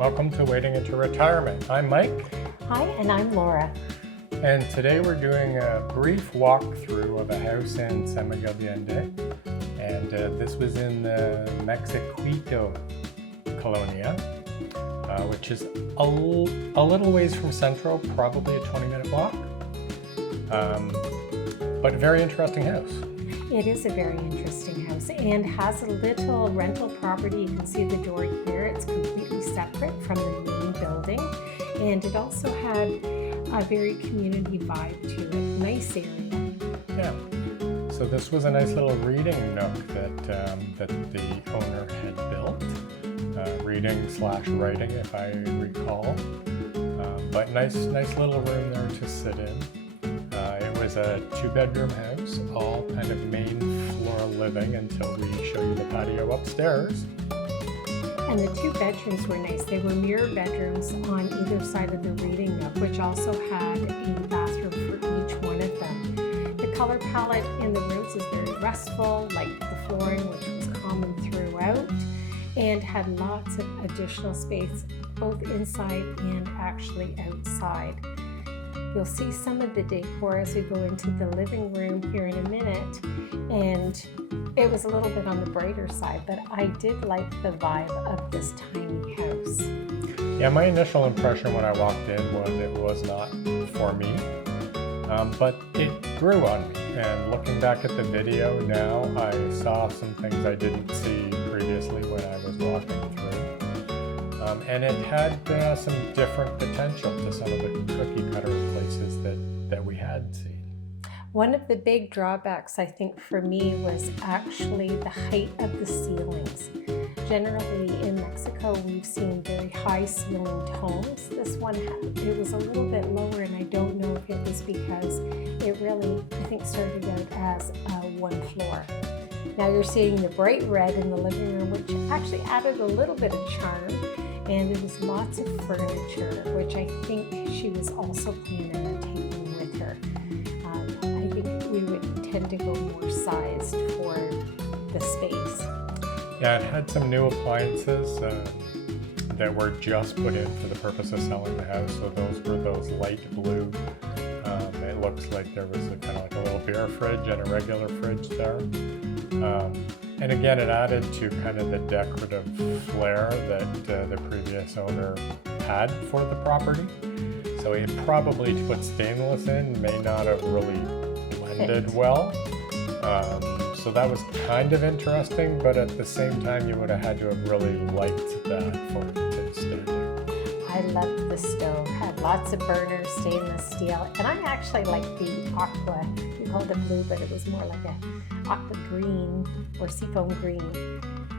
Welcome to Waiting into Retirement. I'm Mike. Hi, and I'm Laura. And today we're doing a brief walkthrough of a house in San Miguel de Allende. And this was in the Mexiquito colonia, which is a little ways from Central, probably a 20-minute walk. But a very interesting house. It is a very interesting house and has a little rental property. You can see the door here. It's completely separate from the main building. And it also had a very community vibe to it. Nice area. Yeah. So this was a nice little reading nook that the owner had built. Reading/writing, if I recall. But nice little room there to sit in. It was a 2-bedroom house, all kind of main floor living until we show you the patio upstairs. And the 2 bedrooms were nice. They were mirror bedrooms on either side of the reading nook, which also had a bathroom for each one of them. The color palette in the rooms is very restful, like the flooring, which was common throughout, and had lots of additional space, both inside and actually outside. You'll see some of the decor as we go into the living room here in a minute, and it was a little bit on the brighter side, but I did like the vibe of this tiny house. Yeah, my initial impression when I walked in was it was not for me, but it grew on me. And looking back at the video now, I saw some things I didn't see previously when I was walking through. And it had some different potential to some of the cookie cutter places that we had seen. One of the big drawbacks, I think, for me was actually the height of the ceilings. Generally in Mexico, we've seen very high ceilinged homes. This one, it was a little bit lower, and I don't know if it was because it really, I think, started out as one floor. Now you're seeing the bright red in the living room, which actually added a little bit of charm. And there was lots of furniture, which I think she was also planning on taking with her. I think we would tend to go more sized for the space. Yeah, it had some new appliances that were just put in for the purpose of selling the house. So those were those light blue. It looks like there was kind of like a little beer fridge and a regular fridge there. And again, it added to kind of the decorative flair that the previous owner had for the property. So it probably, to put stainless in, may not have really blended well. So that was kind of interesting, but at the same time, you would have had to have really liked that for it to stay there. I loved the stove, had lots of burners, stainless steel, and I actually liked the aqua. We called it blue, but it was more like a aqua green or seafoam green.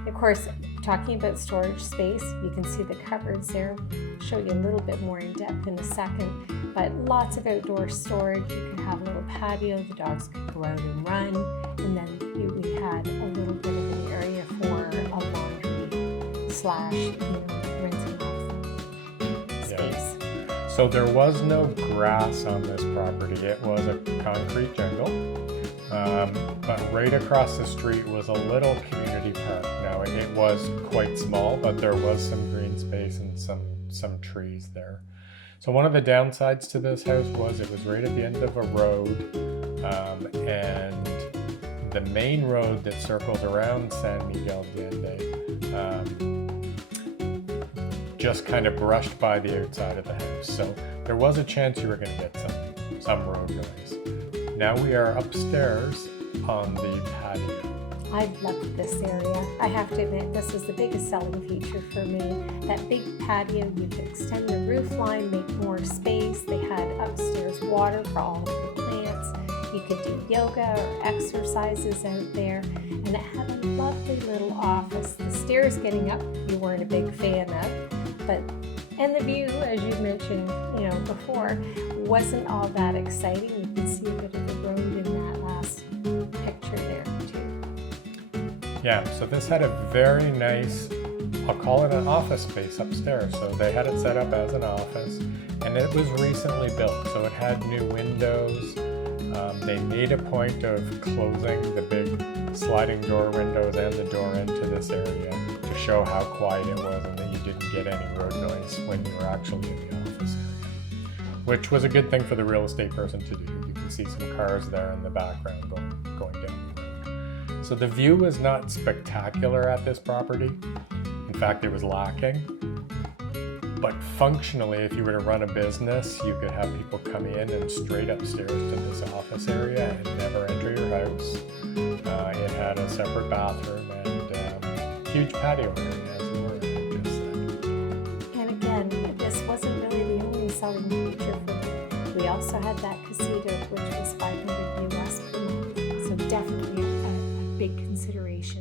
Of course, talking about storage space, you can see the cupboards there. I'll show you a little bit more in depth in a second, but lots of outdoor storage. You could have a little patio, the dogs could go out and run, and then we had a little bit of an area for a laundry slash, rinsing off space. Yeah. So there was no grass on this property. It was a concrete jungle. But right across the street was a little community park. Now it was quite small, but there was some green space and some trees there. So one of the downsides to this house was it was right at the end of a road, and the main road that circled around San Miguel de Allende just kind of brushed by the outside of the house. So there was a chance you were going to get some road noise. Now we are upstairs on the patio. I loved this area. I have to admit, this was the biggest selling feature for me. That big patio, you could extend the roof line, make more space. They had upstairs water for all of the plants. You could do yoga or exercises out there. And it had a lovely little office. The stairs getting up, you weren't a big fan of. And the view, as you mentioned, before, wasn't all that exciting. You can see a bit of the road in that last picture there too. Yeah, so this had a very nice, I'll call it an office space upstairs. So they had it set up as an office, and it was recently built. So it had new windows. They made a point of closing the big sliding door windows and the door into this area to show how quiet it was and that you didn't get any road noise when you were actually in the office area, which was a good thing for the real estate person to do. You can see some cars there in the background going down the road. So the view was not spectacular at this property. In fact, it was lacking. But functionally, if you were to run a business, you could have people come in and straight upstairs to this office area and never enter your house. It had a separate bathroom and huge patio area, as Laura had just said. And again, this wasn't really the only selling feature for me. We also had that casita, which was $500 US per month. So definitely a big consideration